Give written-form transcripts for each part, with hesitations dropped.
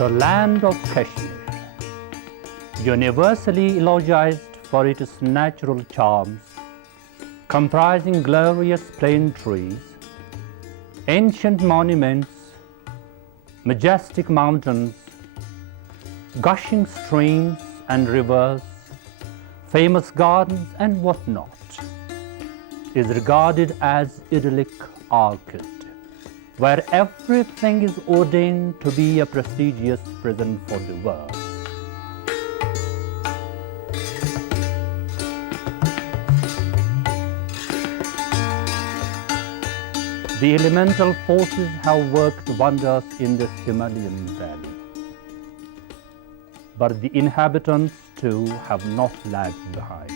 The land of Kashmir, universally elogized for its natural charms, comprising glorious plane trees, ancient monuments, majestic mountains, gushing streams and rivers, famous gardens and whatnot, is regarded as idyllic orchid, where everything is ordained to be a prestigious present for the world. The elemental forces have worked wonders in this Himalayan valley, but the inhabitants too have not lagged behind.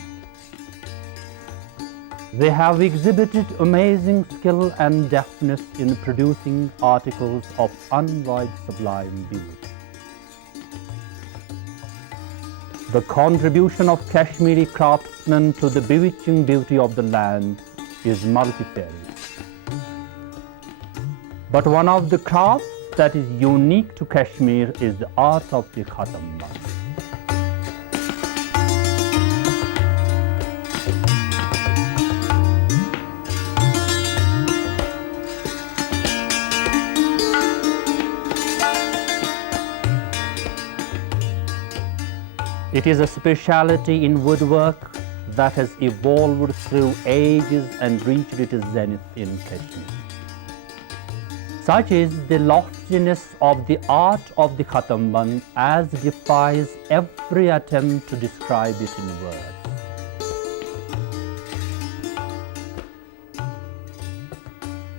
They have exhibited amazing skill and deftness in producing articles of unrivaled sublime beauty. The contribution of Kashmiri craftsmen to the bewitching beauty of the land is multifarious. But one of the crafts that is unique to Kashmir is the art of the Khatamband. It is a specialty in woodwork that has evolved through ages and reached its zenith in Kashmir. Such is the loftiness of the art of the Khatamband as defies every attempt to describe it in words.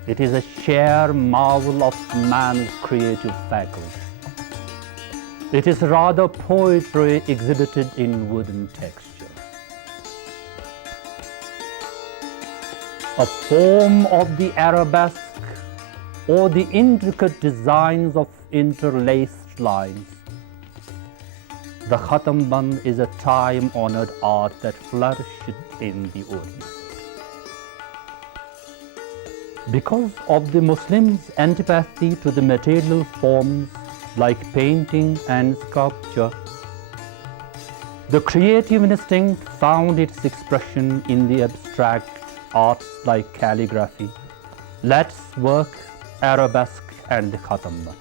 It is a sheer marvel of man's creative faculty. It is rather poetry exhibited in wooden texture. A form of the arabesque or the intricate designs of interlaced lines. The Khatamband is a time-honored art that flourished in the Orient. Because of the Muslims' antipathy to the material forms like painting and sculpture, the creative instinct found its expression in the abstract arts like calligraphy, lattice work, arabesque, and the Khatamband.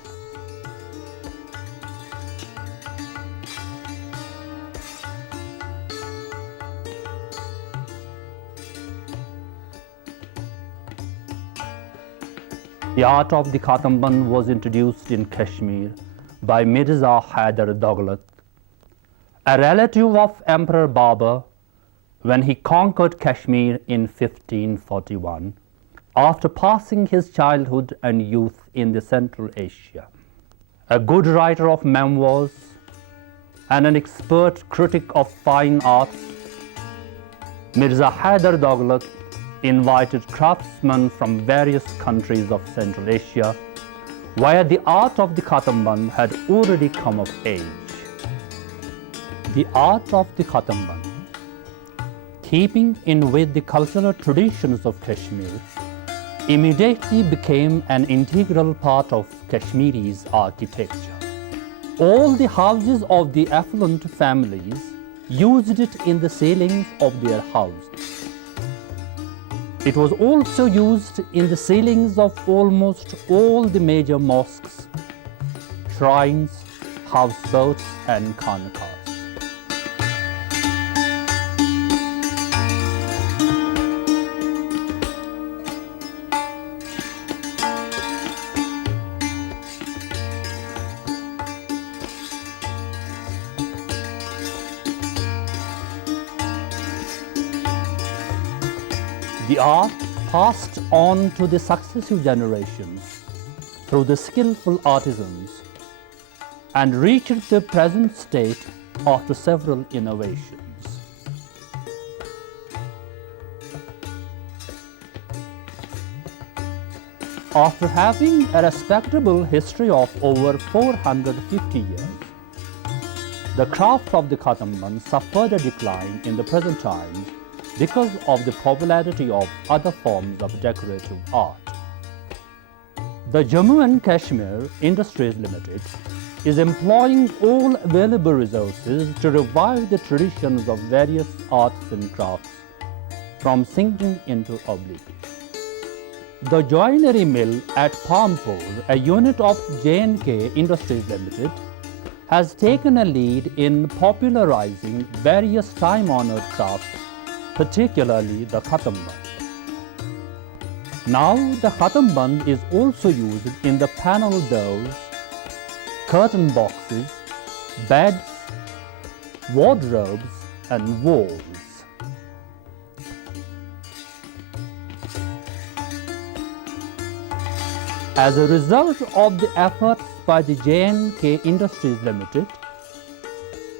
The art of the Khatamband was introduced in Kashmir by Mirza Hyder Dawlat, a relative of Emperor Babur, when he conquered Kashmir in 1541, after passing his childhood and youth in the Central Asia. A good writer of memoirs and an expert critic of fine arts, Mirza Hyder Dawlat invited craftsmen from various countries of Central Asia, where the art of the Khatamband had already come of age. The art of the Khatamband, keeping in with the cultural traditions of Kashmir, immediately became an integral part of Kashmiri's architecture. All the houses of the affluent families used it in the ceilings of their houses. It was also used in the ceilings of almost all the major mosques, shrines, houseboats, and khanqahs. The art passed on to the successive generations through the skillful artisans and reached the present state after several innovations. After having a respectable history of over 450 years, the craft of the Khatamband suffered a decline in the present times because of the popularity of other forms of decorative art. The Jammu and Kashmir Industries Limited is employing all available resources to revive the traditions of various arts and crafts from sinking into oblivion. The joinery mill at Pampur, a unit of J&K Industries Limited, has taken a lead in popularizing various time-honored crafts, particularly the Khatamband. Now, the Khatamband is also used in the panel doors, curtain boxes, beds, wardrobes, and walls. As a result of the efforts by the J&K Industries Limited,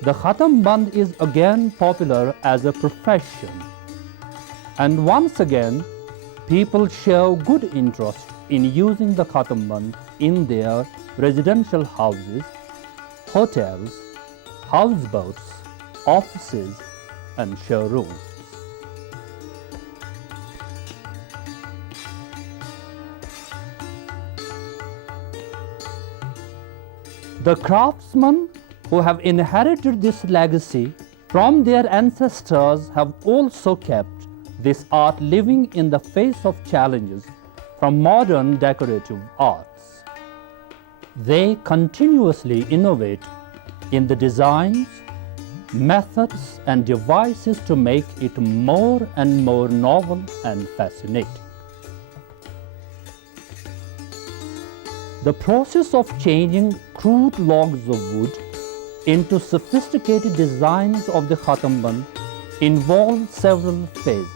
the Khatamband is again popular as a profession, and once again, people show good interest in using the Khatamband in their residential houses, hotels, houseboats, offices, and showrooms. The craftsmen who have inherited this legacy from their ancestors have also kept this art living in the face of challenges from modern decorative arts. They continuously innovate in the designs, methods, and devices to make it more and more novel and fascinating. The process of changing crude logs of wood into sophisticated designs of the Khatamband involves several phases.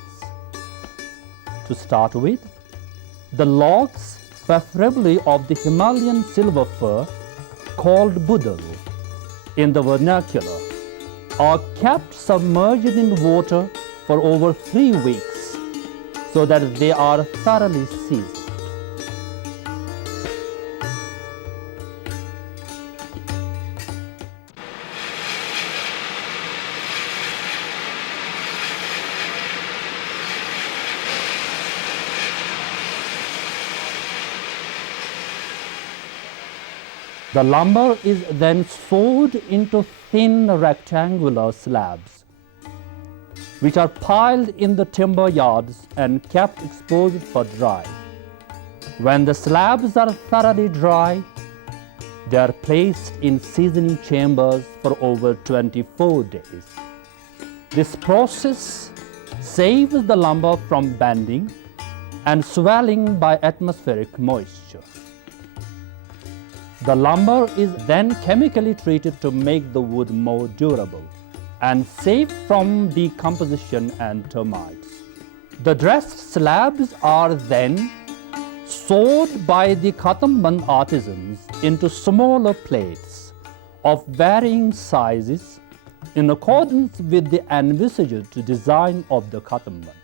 To start with, the logs, preferably of the Himalayan silver fir called budal in the vernacular, are kept submerged in water for over 3 weeks so that they are thoroughly seasoned. The lumber is then sawed into thin rectangular slabs, which are piled in the timber yards and kept exposed for drying. When the slabs are thoroughly dry, they are placed in seasoning chambers for over 24 days. This process saves the lumber from bending and swelling by atmospheric moisture. The lumber is then chemically treated to make the wood more durable and safe from decomposition and termites. The dressed slabs are then sawed by the Khatamband artisans into smaller plates of varying sizes in accordance with the envisaged design of the Khatamband.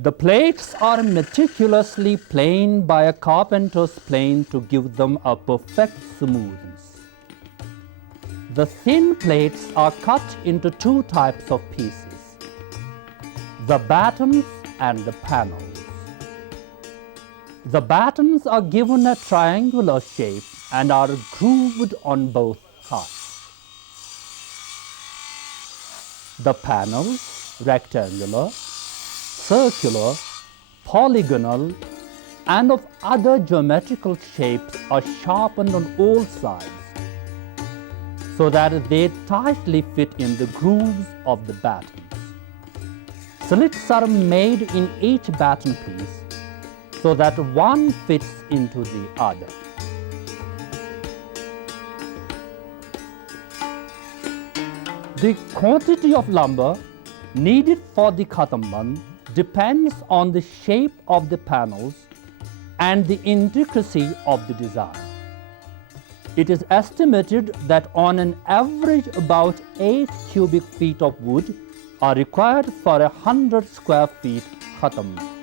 The plates are meticulously planed by a carpenter's plane to give them a perfect smoothness. The thin plates are cut into 2 types of pieces: the battens and the panels. The battens are given a triangular shape and are grooved on both sides. The panels, rectangular, circular, polygonal, and of other geometrical shapes, are sharpened on all sides so that they tightly fit in the grooves of the battens. Slits are made in each batten piece so that one fits into the other. The quantity of lumber needed for the Khatamband depends on the shape of the panels and the intricacy of the design. It is estimated that on an average about 8 cubic feet of wood are required for 100 square feet Khatamband.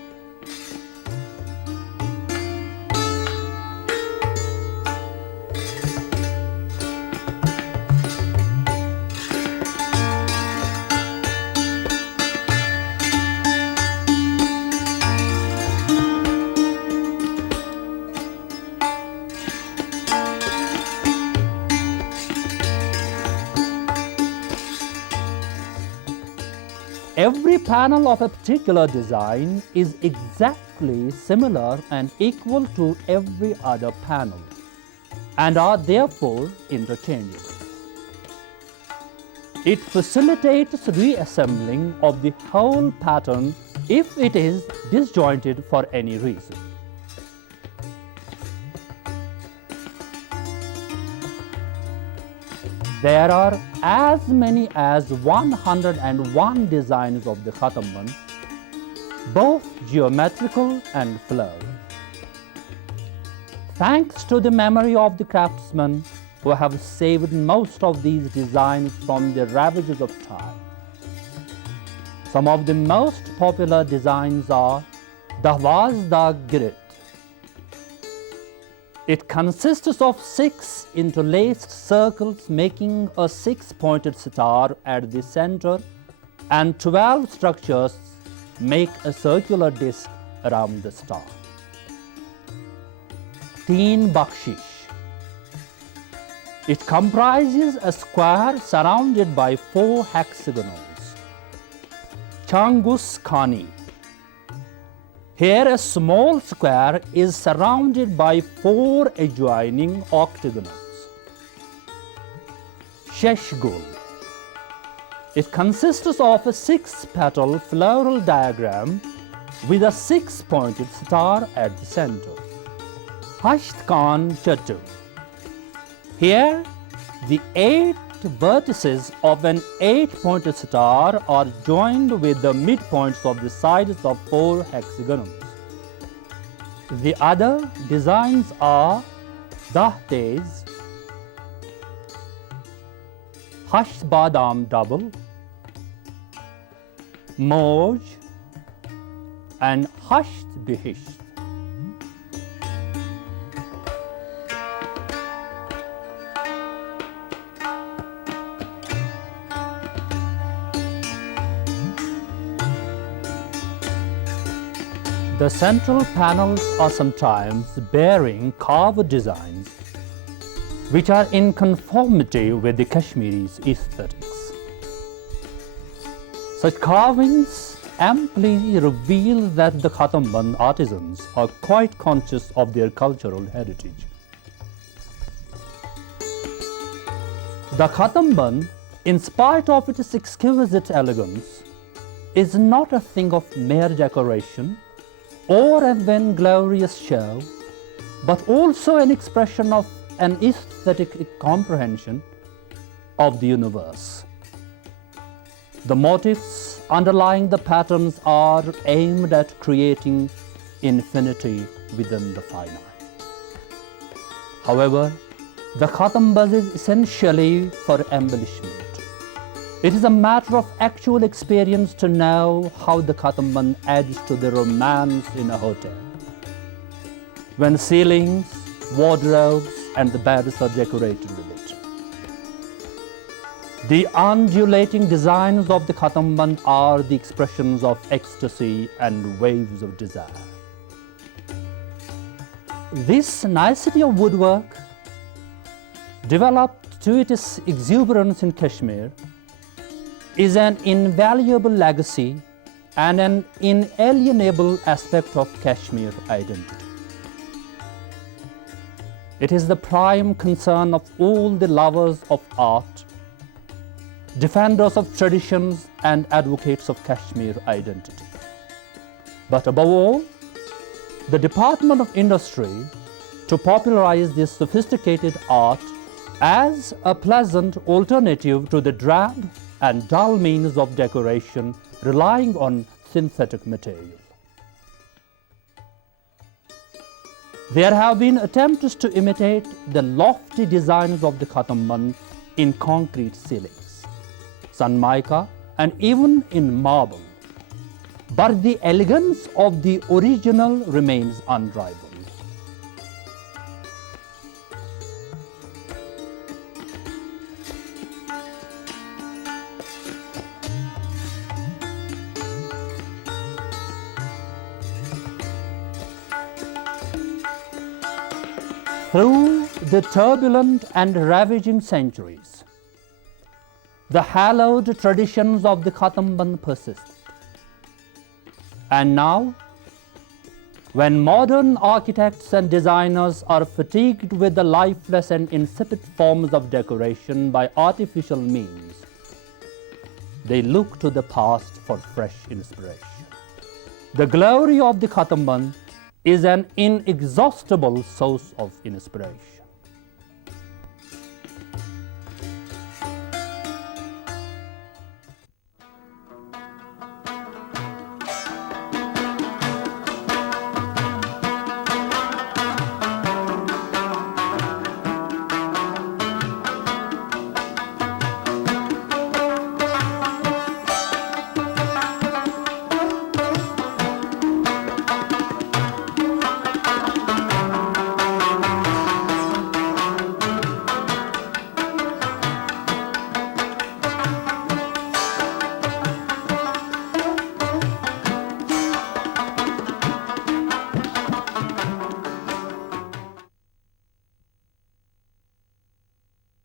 Every panel of a particular design is exactly similar and equal to every other panel and are therefore interchangeable. It facilitates reassembling of the whole pattern if it is disjointed for any reason. There are as many as 101 designs of the Khatamband, both geometrical and floral. Thanks to the memory of the craftsmen who have saved most of these designs from the ravages of time. Some of the most popular designs are Dahwaz da Girit. It consists of 6 interlaced circles making a 6-pointed sitar at the center, and 12 structures make a circular disc around the star. Teen Bakshish. It comprises a square surrounded by 4 hexagonals. Changus Khani. Here a small square is surrounded by 4 adjoining octagonals. Sheshgul. It consists of a 6-petal floral diagram with a 6-pointed star at the center. Hashtkan Chatu. Here, the 8 vertices of an 8-pointed star are joined with the midpoints of the sides of 4 hexagonals. The other designs are Dahtez, Hasht Badam Double, Moj, and Hasht Bihisht. The central panels are sometimes bearing carved designs which are in conformity with the Kashmiri's aesthetics. Such carvings amply reveal that the Khatamband artisans are quite conscious of their cultural heritage. The Khatamband, in spite of its exquisite elegance, is not a thing of mere decoration or a vainglorious show, but also an expression of an aesthetic comprehension of the universe. The motifs underlying the patterns are aimed at creating infinity within the finite. However, the Khatamband is essentially for embellishment. It is a matter of actual experience to know how the Khatamband adds to the romance in a hotel. When ceilings, wardrobes, and the beds are decorated with it. The undulating designs of the Khatamband are the expressions of ecstasy and waves of desire. This nicety of woodwork, developed to its exuberance in Kashmir, is an invaluable legacy and an inalienable aspect of Kashmir identity. It is the prime concern of all the lovers of art, defenders of traditions, and advocates of Kashmir identity. But above all, the Department of Industry to popularize this sophisticated art as a pleasant alternative to the drab and dull means of decoration relying on synthetic material. There have been attempts to imitate the lofty designs of the Khatamband in concrete ceilings, sanmaika, and even in marble. But the elegance of the original remains unrivaled. Through the turbulent and ravaging centuries, The hallowed traditions of the Khatamband persist. And now, when modern architects and designers are fatigued with the lifeless and insipid forms of decoration by artificial means, they look to the past for fresh inspiration. The glory of the Khatamband is an inexhaustible source of inspiration.